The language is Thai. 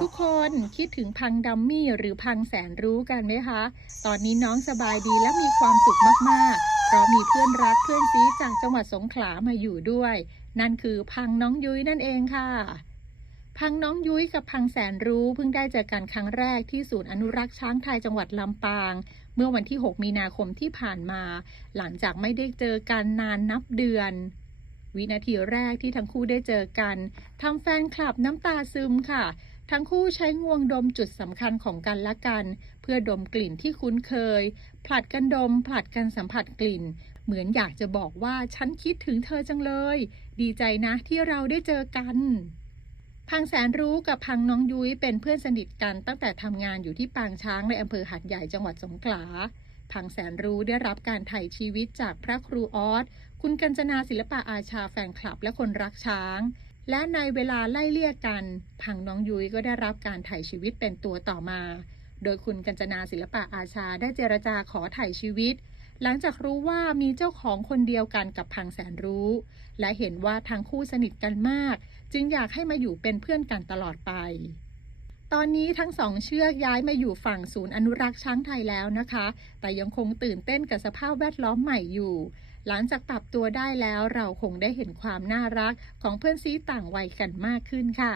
ทุกคนคิดถึงพังดัมมี่หรือพังแสนรู้กันไหมคะ ตอนนี้น้องสบายดีและมีความสุขมากๆ เพราะมีเพื่อนรักเพื่อนซีจากจังหวัดสงขลามาอยู่ด้วย นั่นคือพังน้องยุ้ยนั่นเองค่ะ พังน้องยุ้ยกับพังแสนรู้เพิ่งได้เจอกันครั้งแรกที่ศูนย์อนุรักษ์ช้างไทยจังหวัดลำปาง เมื่อวันที่ 6 มีนาคมที่ผ่านมา หลังจากไม่ได้เจอกันนานนับเดือน วินาทีแรกที่ทั้งคู่ได้เจอกันทำแฟนคลับน้ำตาซึมค่ะ ทั้งคู่ใช้งวงดมจุดสำคัญของกันและกัน เพื่อดมกลิ่นที่คุ้นเคย ผลัดกันดม ผลัดกันสัมผัสกลิ่น เหมือนอยากจะบอกว่าฉันคิดถึงเธอจังเลย ดีใจนะที่เราได้เจอกันพังแสนรู้กับพังน้องยุ้ยเป็นเพื่อนสนิทกันตั้งแต่ทำงานอยู่ที่ปางช้างในอำเภอหัดใหญ่จังหวัดสงขลา พังแสนรู้ได้รับการไถ่ชีวิตจากพระครูออสคุณกัญจนาศิลปะอาชาแฟนคลับและคนรักช้าง และในเวลาไล่เลี่ยกัน พังน้องยุ้ยก็ได้รับการไถ่ชีวิตเป็นตัวต่อมา โดยคุณกัญจนาศิลปะอาชาได้เจรจาขอไถ่ชีวิต หลังจากรู้ว่ามีเจ้าของคนเดียวกันกับพังแสนรู้ และเห็นว่าทั้งคู่สนิทกันมาก จึงอยากให้มาอยู่เป็นเพื่อนกันตลอดไป ตอนนี้ทั้งสองเชือกย้ายมาอยู่ฝั่งศูนย์อนุรักษ์ช้างไทยแล้วนะคะ แต่ยังคงตื่นเต้นกับสภาพแวดล้อมใหม่อยู่ หลังจากปรับตัวได้แล้วเราคงได้เห็นความน่ารักของเพื่อนซีต่างวัยกันมากขึ้นค่ะ